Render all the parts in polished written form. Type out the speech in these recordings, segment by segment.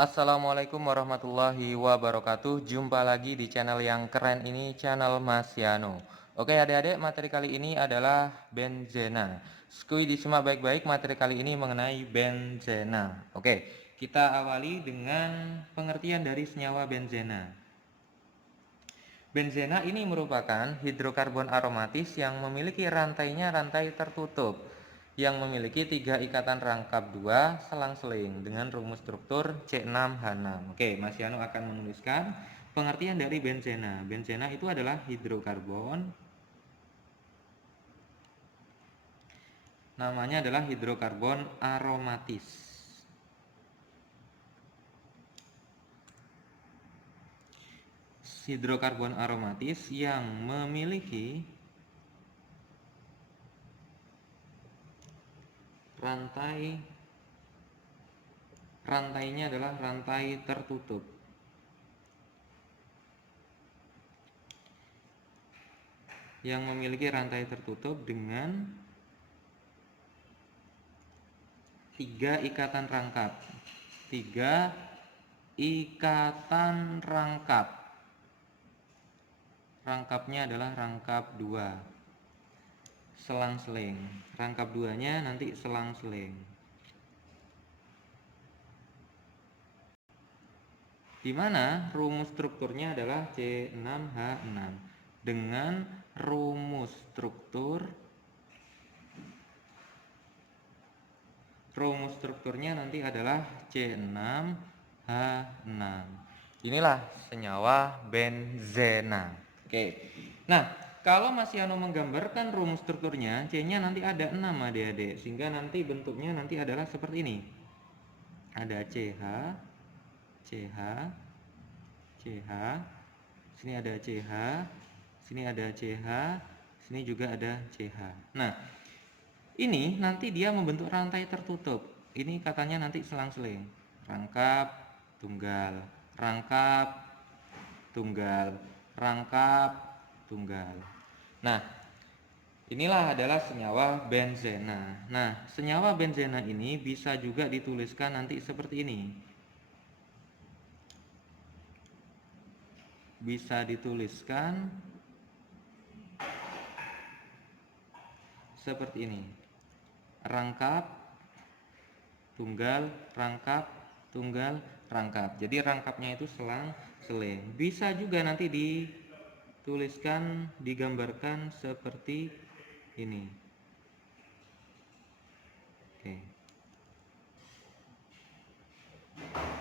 Assalamualaikum warahmatullahi wabarakatuh. Jumpa lagi di channel yang keren ini, channel Mas Yano. Oke adik-adik, materi kali ini adalah benzena. Skui disimak baik-baik, materi kali ini mengenai benzena. Oke, kita awali dengan pengertian dari senyawa benzena. Benzena ini merupakan hidrokarbon aromatis yang memiliki rantainya rantai tertutup yang memiliki 3 ikatan rangkap 2 selang-seling dengan rumus struktur C6H6. Oke, Mas Yano akan menuliskan pengertian dari benzena. Benzena itu adalah hidrokarbon, namanya adalah hidrokarbon aromatis. Hidrokarbon aromatis yang memiliki rantainya adalah rantai tertutup. Yang memiliki rantai tertutup dengan 3 ikatan rangkap. 3 ikatan rangkap. Rangkapnya adalah rangkap 2. Selang-seling. Rangkap 2-nya nanti selang-seling. Di mana rumus strukturnya adalah C6H6 dengan rumus strukturnya nanti adalah C6H6. Inilah senyawa benzena. Oke. Nah, kalau Mas Yano menggambarkan rumus strukturnya, C-nya nanti ada 6 adik-adik, sehingga nanti bentuknya nanti adalah seperti ini. Ada CH, CH, CH, sini ada CH, sini ada CH, sini juga ada CH. Nah, ini nanti dia membentuk rantai tertutup. Ini katanya nanti selang-seling. Rangkap, tunggal, rangkap, tunggal, rangkap, tunggal. Nah, inilah adalah senyawa benzena. Nah, senyawa benzena ini bisa juga dituliskan nanti seperti ini. Bisa dituliskan seperti ini. Rangkap, tunggal, rangkap, tunggal, rangkap. Jadi rangkapnya itu selang-seling. Bisa juga nanti dituliskan, digambarkan seperti ini. Oke.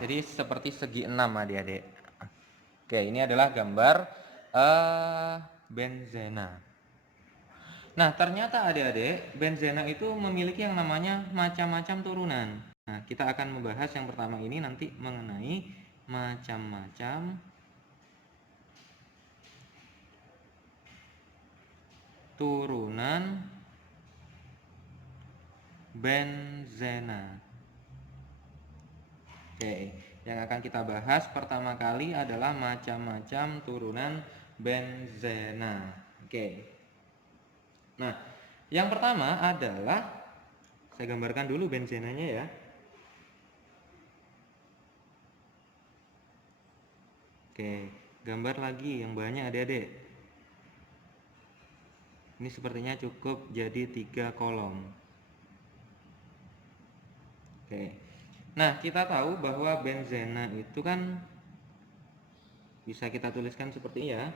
Jadi seperti segi 6 adik-adik. Oke, ini adalah gambar benzena. Nah, ternyata adik-adik, benzena itu memiliki yang namanya macam-macam turunan. Nah, kita akan membahas yang pertama ini nanti mengenai macam-macam turunan benzena. Oke, yang akan kita bahas pertama kali adalah macam-macam turunan benzena. Oke. Nah, yang pertama adalah saya gambarkan dulu benzenanya ya. Oke, gambar lagi yang banyak adik-adik. Ini sepertinya cukup jadi 3 kolom. Oke. Nah, kita tahu bahwa benzena itu kan bisa kita tuliskan seperti ini ya,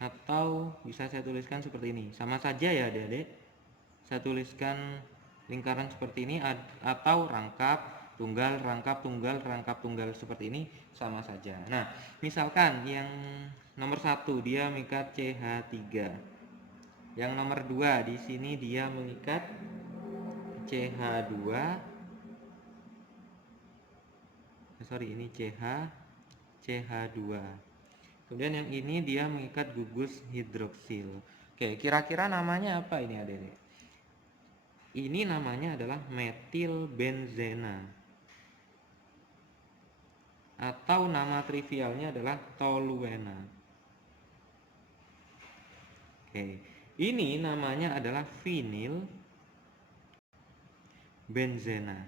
atau bisa saya tuliskan seperti ini. Sama saja ya adik-adik. Saya tuliskan lingkaran seperti ini atau rangkap, tunggal, rangkap, tunggal, rangkap, tunggal seperti ini sama saja. Nah, misalkan yang nomor 1 dia mengikat CH3. Yang nomor 2 di sini dia mengikat CH2. Sorry, ini CH2. Kemudian yang ini dia mengikat gugus hidroksil. Oke, kira-kira namanya apa ini adik-adik? Ini namanya adalah metil benzena. Atau nama trivialnya adalah toluena. Oke, ini namanya adalah vinil benzena.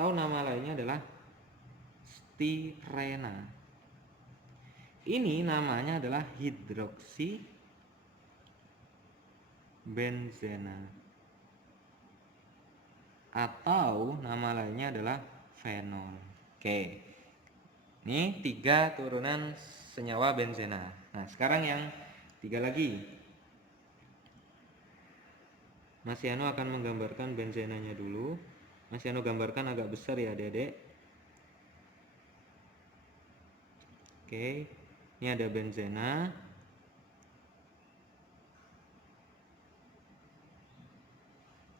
atau nama lainnya adalah stirena. Ini namanya adalah hidroksi benzena atau nama lainnya adalah fenol. Oke, ini 3 turunan senyawa benzena. Nah, sekarang yang 3 lagi. Mas Yano akan menggambarkan benzenanya dulu. Mas Yano gambarkan agak besar ya adik-adik. Oke, ini ada benzena.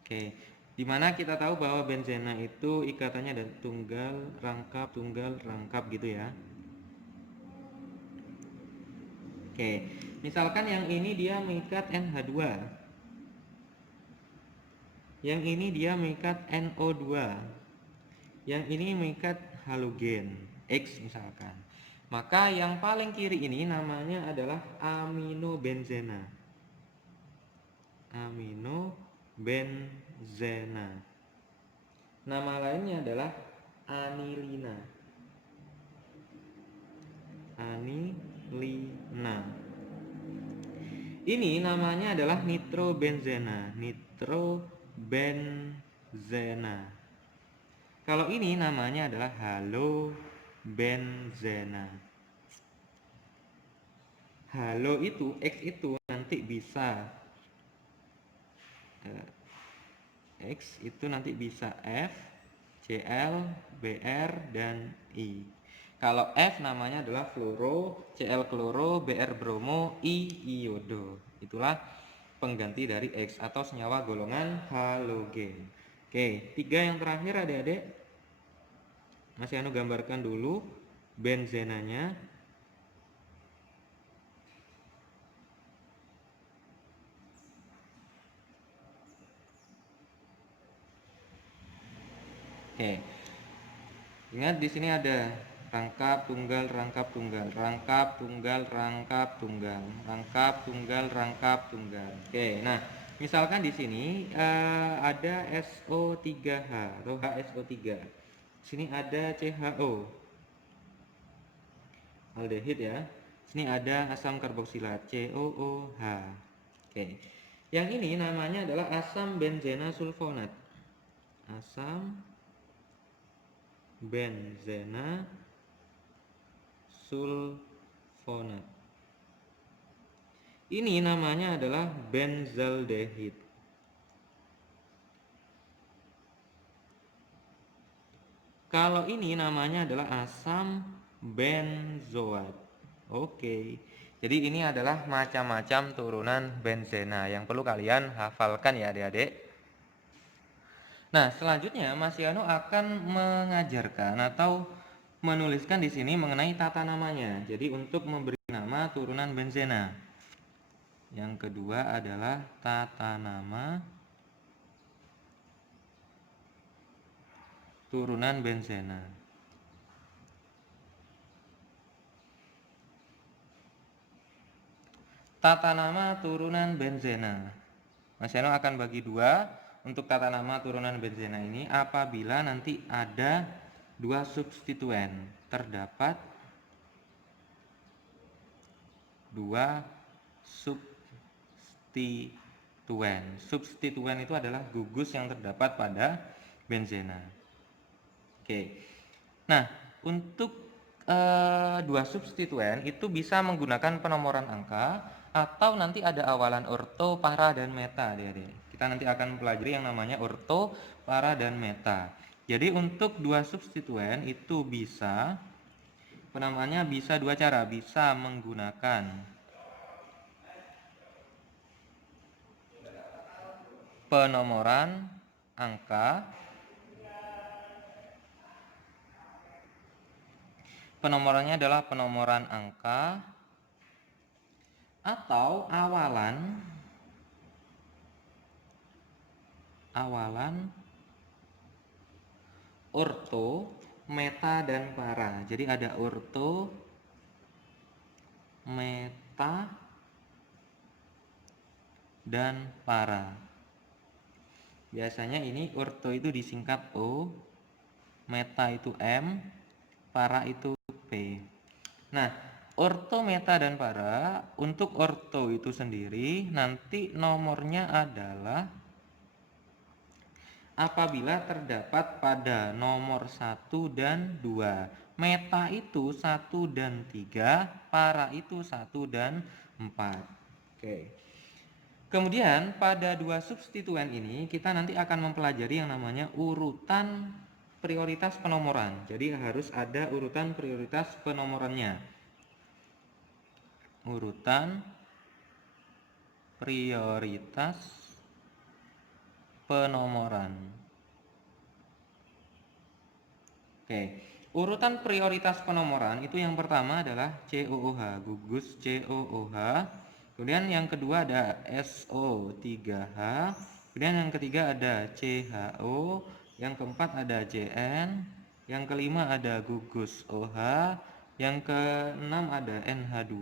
Oke, dimana kita tahu bahwa benzena itu ikatannya ada tunggal, rangkap gitu ya. Oke, misalkan yang ini dia mengikat NH2, yang ini dia mengikat NO2, yang ini mengikat halogen X misalkan. Maka yang paling kiri ini namanya adalah aminobenzena. Aminobenzena. Nama lainnya adalah anilina. Anilina. Ini namanya adalah nitrobenzena. Nitrobenzena. Kalau ini namanya adalah halobenzena. Halo itu X itu nanti bisa X itu nanti bisa F, Cl, Br, dan I. Kalau F namanya adalah fluoro, Cl kloro, Br bromo, I iodo. Itulah pengganti dari X atau senyawa golongan halogen. Oke, 3 yang terakhir adik-adik. Mas Yano gambarkan dulu benzenanya. Oke. Ingat di sini ada rangkap tunggal, rangkap tunggal, rangkap tunggal, rangkap tunggal, rangkap tunggal, rangkap tunggal. Oke, nah misalkan di sini ada SO3H atau HSO3. Sini ada CHO, aldehid ya. Sini ada asam karboksilat COOH. Oke, yang ini namanya adalah asam benzena sulfonat. Asam benzena sulfonat. Ini namanya adalah benzaldehid. Kalau ini namanya adalah asam benzoat. Oke. Jadi ini adalah macam-macam turunan benzena yang perlu kalian hafalkan ya adik-adik. Nah, selanjutnya Mas Yano akan mengajarkan atau menuliskan di sini mengenai tata namanya. Jadi untuk memberi nama turunan benzena. Yang kedua adalah tata nama turunan benzena. Tata nama turunan benzena. Mas Yano akan bagi 2 untuk tata nama turunan benzena ini apabila nanti ada 2 substituen. Terdapat 2 substituen. Substituen itu adalah gugus yang terdapat pada benzena. Oke. Nah, untuk 2 substituen itu bisa menggunakan penomoran angka atau nanti ada awalan orto, para, dan meta adik-adik. Kita nanti akan pelajari yang namanya orto, para, dan meta. Jadi untuk 2 substituen itu bisa penamaannya bisa 2 cara, bisa menggunakan penomoran angka. Penomorannya adalah penomoran angka atau awalan orto, meta, dan para. Jadi ada orto, meta, dan para. Biasanya ini orto itu disingkat O, meta itu M, para itu P. Nah, orto, meta, dan para, untuk orto itu sendiri nanti nomornya adalah apabila terdapat pada nomor 1 dan 2. Meta itu 1 dan 3, para itu 1 dan 4. Oke. Kemudian pada dua substituen ini kita nanti akan mempelajari yang namanya urutan prioritas penomoran. Jadi harus ada urutan prioritas penomorannya. Urutan prioritas penomoran. Oke, urutan prioritas penomoran itu yang pertama adalah COOH, gugus COOH. Kemudian yang kedua ada SO3H. Kemudian yang ketiga ada CHO. Yang keempat ada CN. Yang kelima ada gugus OH. Yang keenam ada NH2.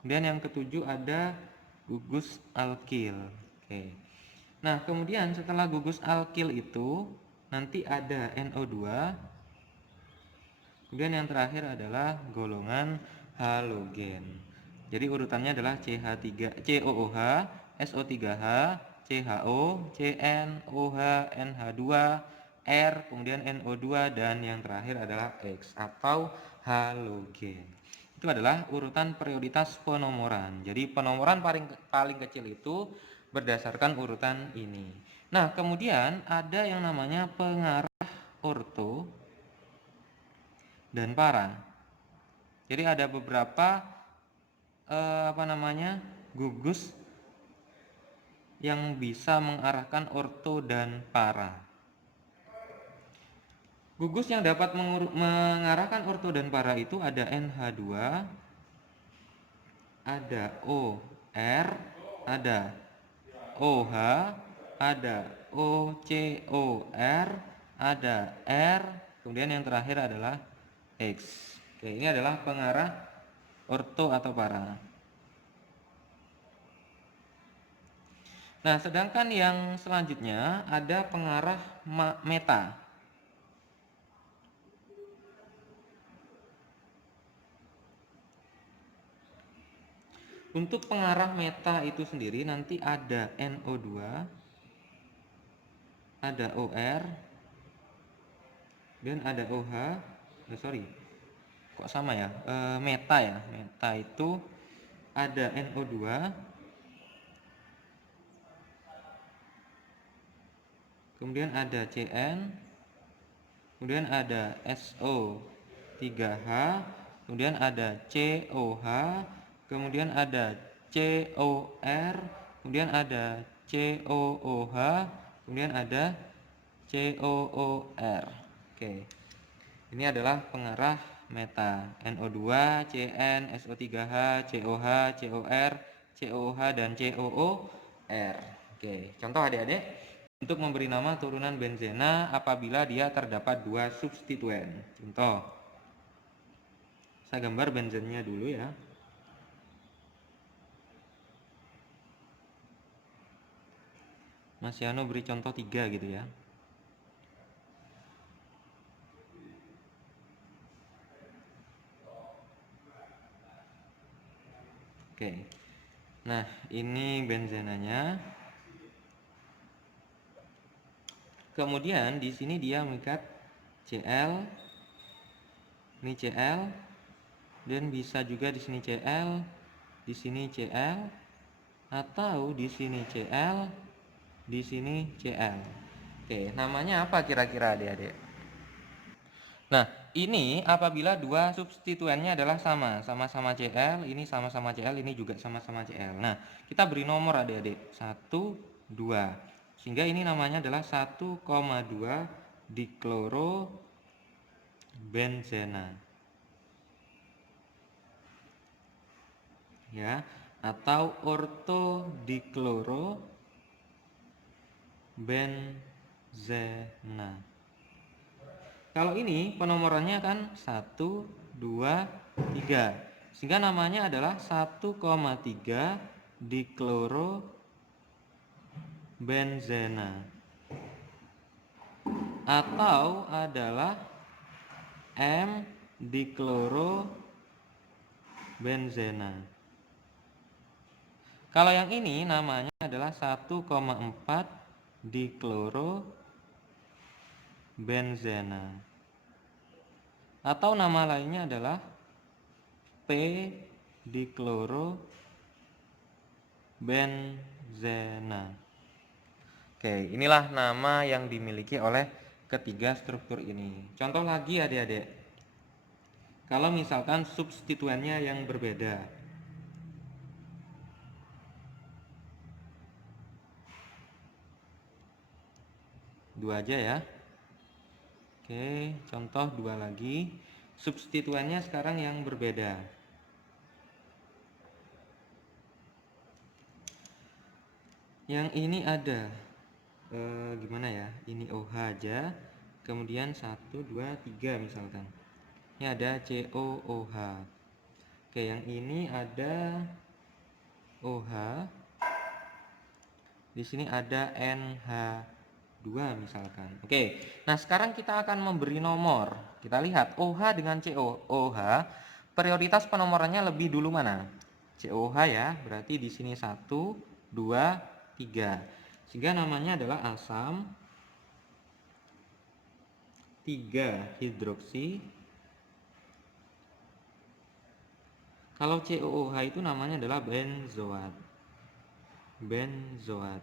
Kemudian yang ketujuh ada gugus alkil. Oke. Nah, kemudian setelah gugus alkil itu nanti ada NO2. Kemudian yang terakhir adalah golongan halogen. Jadi urutannya adalah CH3, COOH, SO3H, CHO, CN, OH, NH2, R, kemudian NO2, dan yang terakhir adalah X atau halogen. Itu adalah urutan prioritas penomoran. Jadi penomoran paling kecil itu berdasarkan urutan ini. Nah, kemudian ada yang namanya pengarah orto dan para. Jadi ada beberapa gugus yang bisa mengarahkan orto dan para. Gugus yang dapat mengarahkan orto dan para itu ada NH2, ada OR, ada OH, ada OCOR, ada R, kemudian yang terakhir adalah X. Oke, ini adalah pengarah orto atau para. Nah, sedangkan yang selanjutnya ada pengarah meta. Untuk pengarah meta itu sendiri nanti ada NO2, ada OR, dan ada OH. Kok sama ya? Meta ya. Meta itu ada NO2, kemudian ada CN, kemudian ada SO3H, kemudian ada COH, kemudian ada COR, kemudian ada COOH, kemudian ada COOR. Oke. Ini adalah pengarah meta. NO2, CN, SO3H, COH, COR, COOH, dan COOR. Oke, contoh adik-adik untuk memberi nama turunan benzena apabila dia terdapat dua substituen. Contoh, saya gambar benzennya dulu ya. Mas Yano beri contoh 3 gitu ya. Oke. Nah, ini benzenanya. Kemudian di sini dia mengikat Cl, ini Cl, dan bisa juga di sini Cl, di sini Cl, atau di sini Cl, di sini Cl. Oke, namanya apa kira-kira adik-adik? Nah, ini apabila dua substituennya adalah sama-sama Cl, ini sama-sama Cl, ini juga sama-sama Cl. Nah, kita beri nomor adik-adik, 1, 2. Sehingga ini namanya adalah 1,2 diklorobenzena. Ya, atau ortodiklorobenzena. Kalau ini penomorannya kan 1, 2, 3. Sehingga namanya adalah 1,3 diklorobenzena. atau adalah M diklorobenzena. Kalau yang ini namanya adalah 1,4 diklorobenzena. Atau nama lainnya adalah P diklorobenzena. Oke, inilah nama yang dimiliki oleh ketiga struktur ini. Contoh lagi adik-adik. Kalau misalkan substituennya yang berbeda. Dua aja ya. Oke, contoh dua lagi. Substituennya sekarang yang berbeda. Yang ini ada gimana ya? Ini OH aja. Kemudian 1, 2, 3 misalkan. Ini ada COOH. Oke, yang ini ada OH. Di sini ada NH2 misalkan. Oke. Nah, sekarang kita akan memberi nomor. Kita lihat OH dengan COOH, prioritas penomorannya lebih dulu mana? COOH ya, berarti di sini 1, 2, 3. Sehingga namanya adalah asam 3 hidroksi. Kalau COOH itu namanya adalah benzoat. Benzoat.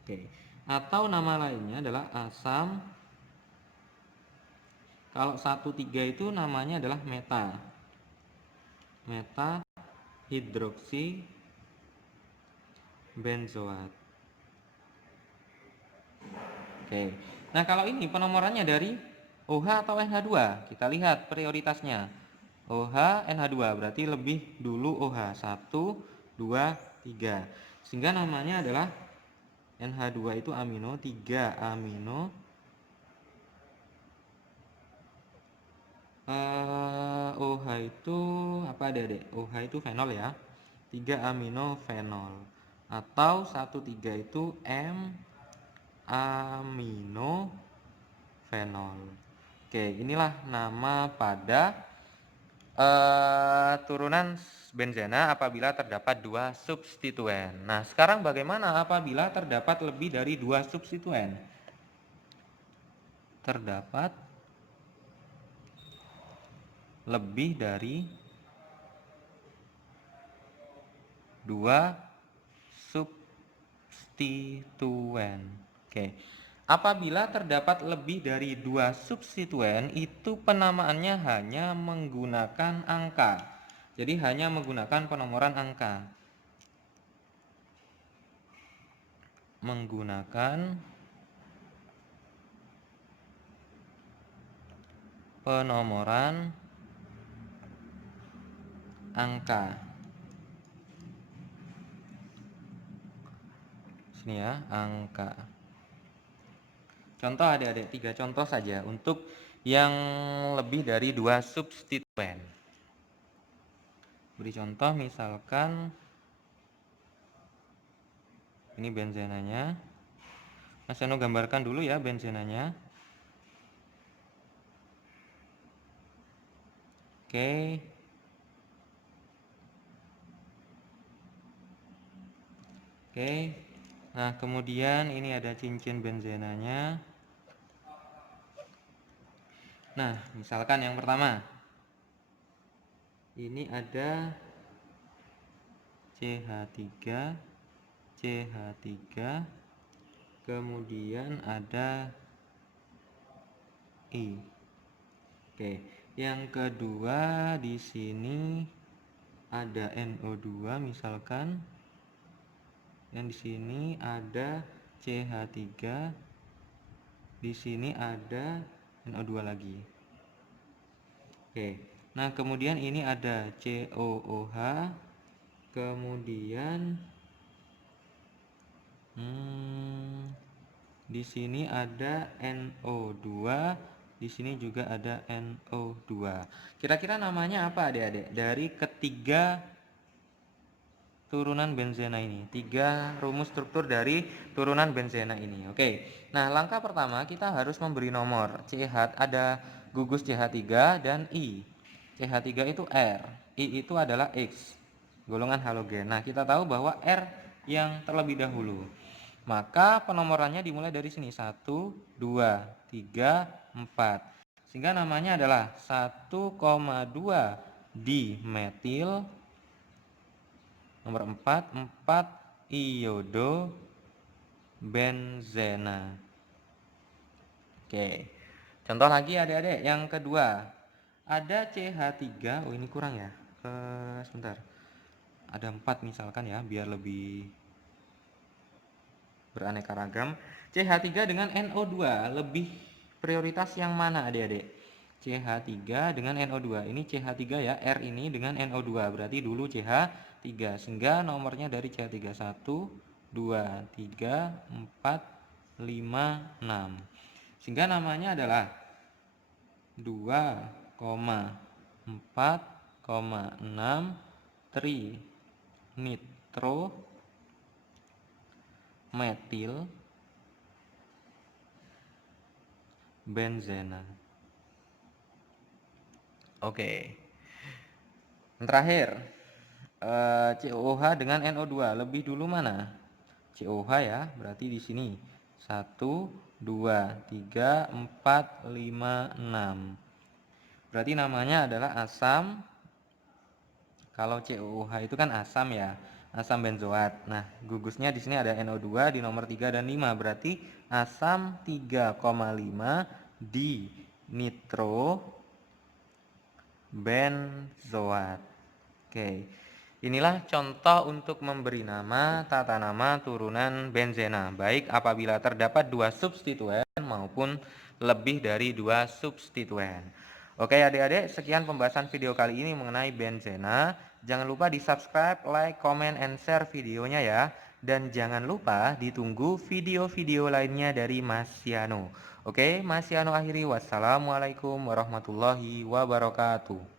Oke. Atau nama lainnya adalah asam. Kalau 1,3 itu namanya adalah meta. Meta hidroksi benzoat. Oke. Nah, kalau ini penomorannya dari OH atau NH2, kita lihat prioritasnya. OH, NH2 berarti lebih dulu OH. 1, 2, 3. Sehingga namanya adalah NH2 itu amino, 3 amino. OH itu apa Dek? OH itu fenol ya. 3 amino fenol. Atau 1,3 itu M amino fenol. Oke, inilah nama pada turunan benzena apabila terdapat 2 substituen. Nah, sekarang bagaimana apabila terdapat lebih dari 2 substituen? Terdapat lebih dari 2 substituen. Oke. Apabila terdapat lebih dari 2 substituen, itu penamaannya hanya menggunakan angka. Jadi hanya menggunakan penomoran angka. Menggunakan penomoran angka. Sini ya, angka. Contoh adik-adik, 3 contoh saja untuk yang lebih dari 2 substituen. Beri contoh misalkan ini benzenanya. Mas Eno gambarkan dulu ya benzenanya. Oke. Oke. Nah, kemudian ini ada cincin benzenanya. Nah, misalkan yang pertama. Ini ada CH3, CH3, kemudian ada I. Oke, yang kedua di sini ada NO2 misalkan. Yang di sini ada CH3. Di sini ada NO2 lagi. Oke. Nah, kemudian ini ada COOH. Kemudian di sini ada NO2, di sini juga ada NO2. Kira-kira namanya apa adik-adik? Dari ketiga turunan benzena ini. 3 rumus struktur dari turunan benzena ini. Oke. Nah, langkah pertama kita harus memberi nomor. CH ada gugus CH3 dan I. CH3 itu R, I itu adalah X, golongan halogen. Nah, kita tahu bahwa R yang terlebih dahulu. Maka penomorannya dimulai dari sini 1, 2, 3, 4. Sehingga namanya adalah 1,2 dimetil. Nomor 4, 4 iodo benzena. Oke. Contoh lagi adik-adik, yang kedua. Ada CH3, oh ini kurang ya. Sebentar. Ada 4 misalkan ya, biar lebih beraneka ragam. CH3 dengan NO2 lebih prioritas yang mana adik-adik? CH3 dengan NO2. Ini CH3 ya, R ini dengan NO2. Berarti dulu CH3. Sehingga nomornya dari CH3 1, 2, 3, 4, 5, 6. Sehingga namanya adalah 2,4,6 tri nitro metil benzena. Oke. Yang terakhir, COH dengan NO2 lebih dulu mana? COH ya, berarti di sini 1, 2, 3, 4, 5, 6. Berarti namanya adalah asam. Kalau COH itu kan asam ya, asam benzoat. Nah, gugusnya di sini ada NO2 di nomor 3 dan 5. Berarti asam 3,5 di nitro benzoat. Oke. Inilah contoh untuk memberi nama tata nama turunan benzena, baik apabila terdapat 2 substituen maupun lebih dari 2 substituen. Oke adik-adik, sekian pembahasan video kali ini mengenai benzena. Jangan lupa di subscribe, like, comment, and share videonya ya. Dan jangan lupa ditunggu video-video lainnya dari Mas Yano. Oke, Mas Yano akhiri. Wassalamualaikum warahmatullahi wabarakatuh.